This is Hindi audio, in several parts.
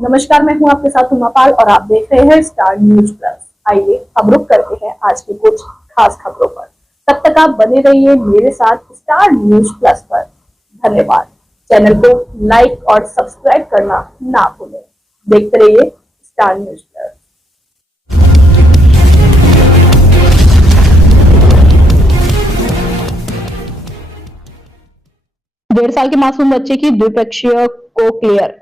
नमस्कार, मैं हूं आपके साथ उमापाल और आप देख रहे हैं स्टार न्यूज प्लस। आइए हम रुक करते हैं आज की कुछ खास खबरों पर। तब तक आप बने रहिए मेरे साथ स्टार न्यूज प्लस पर। धन्यवाद। चैनल को लाइक और सब्सक्राइब करना ना भूलें। देखते रहिए स्टार न्यूज प्लस। 1.5 साल के मासूम बच्चे की द्विपक्षीय कोक्लियर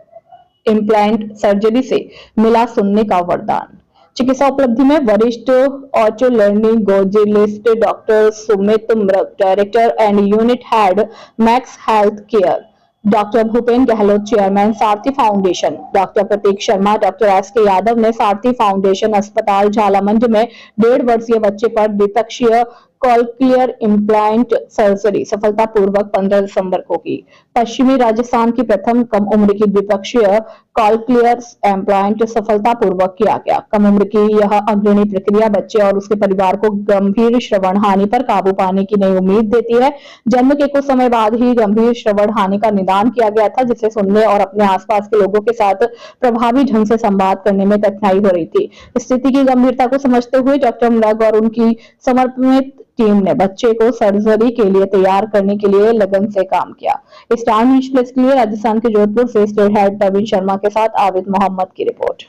इम्प्लांट सर्जरी से मिला सुनने का वरदान। चिकित्सा उपलब्धि में वरिष्ठ ऑटोलर्निंगोलॉजिस्ट डॉक्टर सुमित मृग, director and unit head max health care, doctor Bhupendra Gehlot, chairman Sarathi foundation, doctor Prateek Sharma, doctor S K. Yadav ने सारथी फाउंडेशन अस्पताल झालामंड में 1.5 वर्षीय बच्चे पर द्विपक्षीय कॉक्लियर इम्प्लांट सर्जरी सफलतापूर्वक 15 दिसंबर को की। पश्चिमी राजस्थान की प्रथम कम उम्र की द्विपक्षीय कॉक्लियर इम्प्लांट सफलतापूर्वक किया गया। कम उम्र की यह अग्रणी प्रक्रिया बच्चे और उसके परिवार को गंभीर श्रवण हानि पर काबू पाने की नई उम्मीद देती है। जन्म के कुछ समय बाद ही गंभीर श्रवण हानि का निदान किया गया था, जिससे सुनने और अपने आसपास के लोगों के साथ प्रभावी ढंग से संवाद करने में कठिनाई हो रही थी। स्थिति की गंभीरता को समझते हुए डॉक्टर मृग और उनकी समर्पित टीम ने बच्चे को सर्जरी के लिए तैयार करने के लिए लगन से काम किया। स्टार न्यूज प्लस के लिए राजस्थान के जोधपुर से स्टेट हेड प्रवीण शर्मा के साथ आबिद मोहम्मद की रिपोर्ट।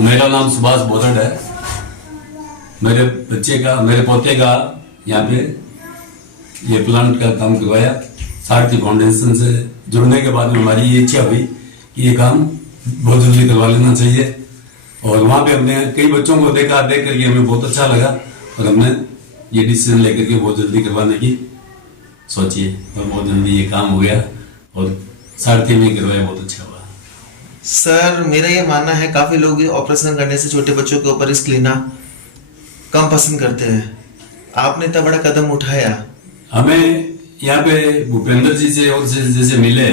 मेरा नाम सुभाष बोधड़ है। मेरे पोते का यहाँ पे ये प्लांट का काम करवाया। सारथी फाउंडेशन से जुड़ने के बाद में हमारी ये इच्छा हुई कि ये काम बहुत जल्दी करवा लेना चाहिए। और वहाँ पे हमने कई बच्चों को देख करके हमें बहुत अच्छा लगा और हमने ये डिसीजन लेकर के बहुत जल्दी करवाने की सोची और बहुत जल्दी ये काम हो गया और सारथी में करवाया, बहुत अच्छा हुआ। सर, मेरा ये मानना है काफी लोग ऑपरेशन करने से छोटे बच्चों के ऊपर रिस्क लेना कम पसंद करते हैं। आपने इतना बड़ा कदम उठाया। हमें यहाँ पे भूपेंद्र जी से और जैसे मिले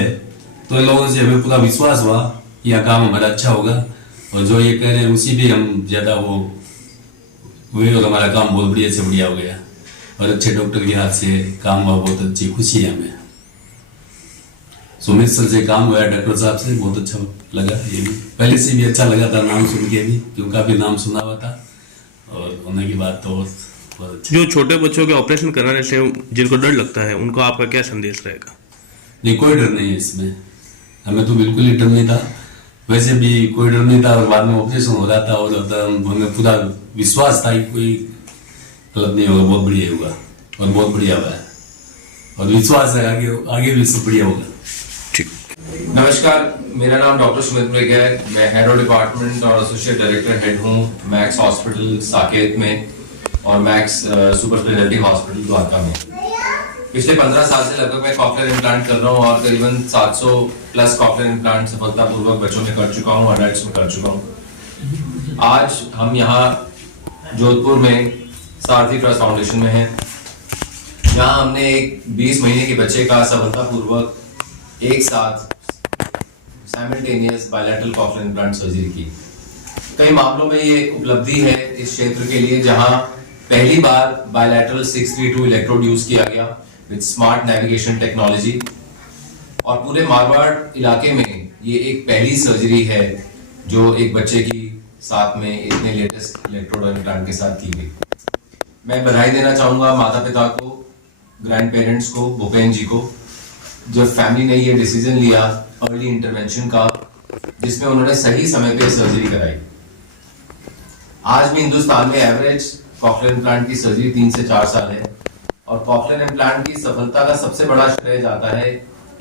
तो इन लोगों से हमें पूरा विश्वास हुआ कि यह काम हमारा अच्छा होगा और जो ये कह रहे हैं उसी भी हम ज्यादा वो हुए और हमारा काम बहुत बढ़िया से बढ़िया हो गया और अच्छे डॉक्टर के हाथ से काम हुआ। बहुत अच्छी खुशी है हमें। सुमित सर से काम हुआ, डॉक्टर साहब से बहुत अच्छा लगा। ये भी पहले से भी अच्छा लगा था, नाम सुन के भी, क्योंकि काफी नाम सुना हुआ था और होने की बात तो बहुत अच्छा। जो छोटे बच्चों के ऑपरेशन कराने से जिनको डर लगता है उनको आपका क्या संदेश रहेगा? नहीं, कोई डर नहीं है इसमें। हमें तो बिल्कुल ही डर नहीं था, वैसे भी कोई डर नहीं था और बाद में ऑपरेशन हो रहा था और हमें पूरा विश्वास था कि कोई गलत नहीं होगा, बहुत बढ़िया होगा और बहुत बढ़िया हुआ है और विश्वास है आगे भी सब बढ़िया होगा। नमस्कार, मेरा नाम डॉक्टर सुमित मृग है। मैं हेड ऑफ डिपार्टमेंट और एसोसिएट डायरेक्टर हेड हूँ मैक्स हॉस्पिटल साकेत में और max super speciality hospital Dwarka में। पिछले 15 साल से लगभग मैं कॉक्लियर इम्प्लांट कर रहा हूँ और करीबन 700 प्लस कॉक्लियर इम्प्लांट सफलतापूर्वक बच्चों में कर चुका हूँ, अडल्ट्स में कर चुका हूँ। आज हम यहाँ जोधपुर में सारथी ट्रस्ट फाउंडेशन में हैं। यहाँ हमने एक 20 महीने के बच्चे का सफलतापूर्वक एक साथ simultaneous bilateral cochlear implant surgery की। कई मामलों में ये उपलब्धि है इस क्षेत्र के लिए जहां पहली बार बायलैटरल 632 इलेक्ट्रोड यूज किया गया विद स्मार्ट नेविगेशन टेक्नोलॉजी और पूरे मारवाड़ इलाके में ये एक पहली सर्जरी है जो एक बच्चे की साथ में इतने लेटेस्ट इलेक्ट्रोड और इम्प्लांट के साथ की गई। मैं बधाई देना चाहूंगा माता पिता को, ग्रैंड पेरेंट्स को, भूपेंद्र जी को, जो फैमिली ने ये डिसीजन लिया अर्ली इंटरवेंशन का, जिसमें उन्होंने सही समय पे सर्जरी कराई। आज भी हिंदुस्तान में एवरेज कॉक्लियर इम्प्लांट की सर्जरी 3 से 4 साल है और कॉक्लियर इम्प्लांट की सफलता का सबसे बड़ा श्रेय जाता है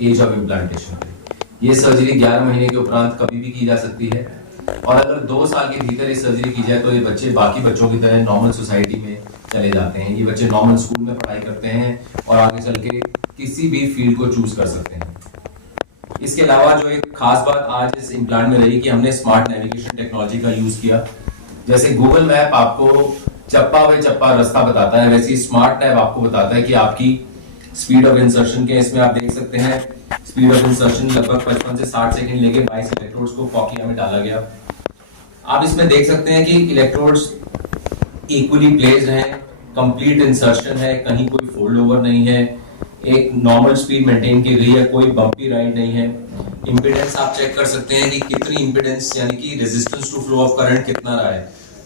एज ऑफ इम्प्लांटेशन पे। ये सर्जरी 11 महीने के उपरांत कभी भी की जा सकती है और अगर 2 साल के भीतर ये सर्जरी की जाए तो ये बच्चे बाकी बच्चों की तरह नॉर्मल सोसाइटी में चले जाते हैं। ये बच्चे नॉर्मल स्कूल में पढ़ाई करते हैं और आगे चल के किसी भी फील्ड को चूज कर सकते हैं। इसके अलावा जो एक खास बात आज इस इम्प्लांट में रही कि हमने स्मार्ट नेविगेशन टेक्नोलॉजी का यूज किया। जैसे गूगल मैप आपको चप्पा बाय चप्पा रास्ता बताता है, वैसे ही स्मार्ट टैब आपको बताता है कि आपकी स्पीड ऑफ इंसर्शन के इसमें आप देख सकते हैं स्पीड ऑफ इंसर्शन लगभग 55 से 60 सेकंड लेके 22 इलेक्ट्रोड्स को कॉक्लिया में डाला गया। आप इसमें देख सकते हैं कि इलेक्ट्रोड्स इक्वली प्लेस्ड हैं, कंप्लीट इंसर्शन है, कहीं कोई फोल्ड ओवर नहीं है, एक नॉर्मल स्पीड मेंटेन की गई है, कोई बम्पी राइड नहीं है। इम्पीडेंस आप चेक कर सकते हैं कि कितनी इम्पीडेंस यानी कि resistance to flow of current कितना रहा है।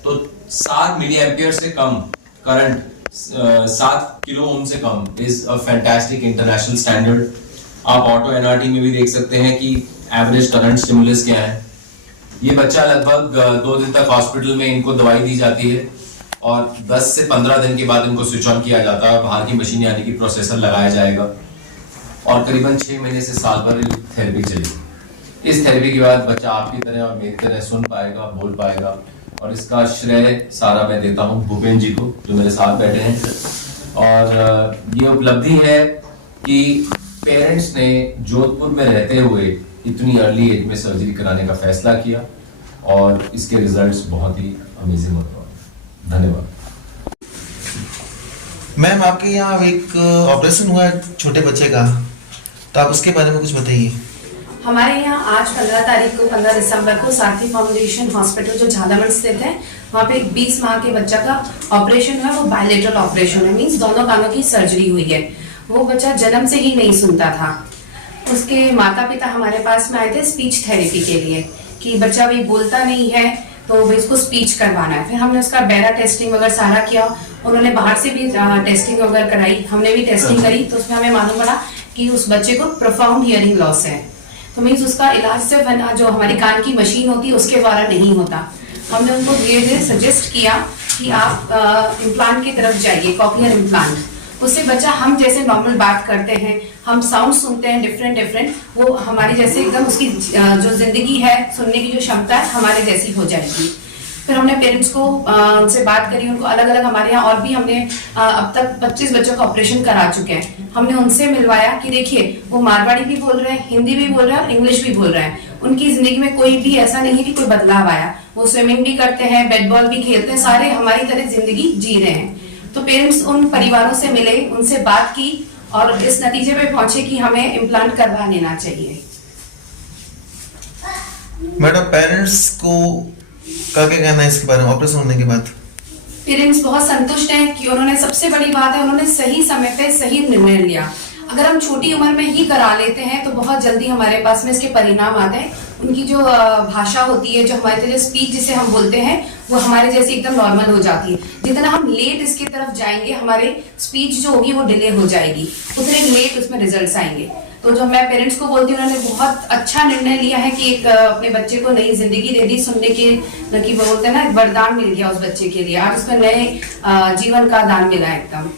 तो 7 मिली एम्पियर से कम करंट, 7 किलो ओम से कम is a fantastic international standard. आप ऑटो एनआरटी में भी देख सकते हैं कि एवरेज करंट स्टिमुलस क्या है। ये बच्चा लगभग 2 दिन तक हॉस्पिटल में इनको दवाई दी जाती है और 10 से 15 दिन के बाद इनको स्विच ऑन किया जाता है, बाहर की मशीन यानी कि प्रोसेसर लगाया जाएगा और करीबन 6 महीने से साल भर थेरेपी चलेगी। इस थेरेपी के बाद बच्चा आपकी तरह और मेरी तरह सुन पाएगा, बोल पाएगा और इसका श्रेय सारा मैं देता हूँ भूपेन जी को जो मेरे साथ बैठे हैं। और ये उपलब्धि है कि पेरेंट्स ने जोधपुर में रहते हुए इतनी अर्ली एज में सर्जरी कराने का फैसला किया और इसके रिजल्ट्स बहुत ही अमेजिंग होते हैं। धन्यवाद। मैम, आपके यहाँ एक ऑपरेशन हुआ है छोटे बच्चे का, तो आप उसके बारे में कुछ बताइए। हमारे यहाँ आज 15 तारीख को 15 दिसंबर को सारथी फाउंडेशन हॉस्पिटल जो झालावाड़ स्थित है वहाँ पे एक 20 माह के बच्चा का ऑपरेशन हुआ। वो बायलेटरल ऑपरेशन है, मीन्स दोनों कानों की सर्जरी हुई है। वो बच्चा जन्म से ही नहीं सुनता था। उसके माता पिता हमारे पास में आए थे स्पीच थेरेपी के लिए कि बच्चा भी बोलता नहीं है तो इसको स्पीच करवाना है। फिर हमने उसका बेरा टेस्टिंग वगैरह सारा किया। उन्होंने बाहर से भी टेस्टिंग वगैरह कराई, हमने भी टेस्टिंग करी, तो उसमें हमें मालूम पड़ा कि उस बच्चे को प्रोफाउंड हियरिंग लॉस है। तो मीन्स उसका इलाज सिर्फ जो हमारी कान की मशीन होती है उसके द्वारा नहीं होता। हमने उनको धीरे धीरे सजेस्ट किया कि आप इम्प्लांट की तरफ जाइए, कॉक्लियर इम्प्लांट। उससे बच्चा हम जैसे नॉर्मल बात करते हैं, हम साउंड सुनते हैं डिफरेंट, वो हमारी जैसे एकदम उसकी जो जिंदगी है, सुनने की जो क्षमता है हमारे जैसी हो जाएगी। फिर हमने पेरेंट्स को उनसे बात करी, उनको अलग अलग, हमारे यहाँ और भी हमने अब तक 25 बच्चों का ऑपरेशन करा चुके हैं। हमने उनसे मिलवाया कि देखिए वो मारवाड़ी भी बोल रहे हैं, हिंदी भी बोल रहे हैं और इंग्लिश भी बोल रहे हैं। उनकी जिंदगी में कोई भी ऐसा नहीं है कि कोई बदलाव आया। वो स्विमिंग भी करते हैं, बैट बॉल भी खेलते हैं, सारे हमारी तरह जिंदगी जी रहे हैं। तो पेरेंट्स उन परिवारों से मिले, उनसे बात की और इस नतीजे पे पहुंचे कि हमें इम्प्लांट करवा लेना चाहिए। मैडम, पेरेंट्स को क्या कहना है इसके बारे में ऑपरेशन होने के बाद? पेरेंट्स बहुत संतुष्ट हैं कि उन्होंने, सबसे बड़ी बात है उन्होंने सही समय पे सही निर्णय लिया। अगर हम छोटी उम्र में ही करा लेते हैं तो बहुत जल्दी हमारे पास में इसके परिणाम आते हैं। उनकी जो भाषा होती है, जो हमारे तरह स्पीच जिसे हम बोलते हैं, वो हमारे जैसे एकदम नॉर्मल हो जाती है। जितना हम लेट इसकी तरफ जाएंगे हमारे स्पीच जो होगी वो डिले हो जाएगी, उतने लेट उसमें रिजल्ट्स आएंगे। तो जो मैं पेरेंट्स को बोलती हूँ, उन्होंने बहुत अच्छा निर्णय लिया है कि एक अपने बच्चे को नई जिंदगी दे दी, सुनने की न कि बोलते हैं ना, वरदान मिल गया उस बच्चे के लिए। आज उसको नए जीवन का दान मिला एकदम।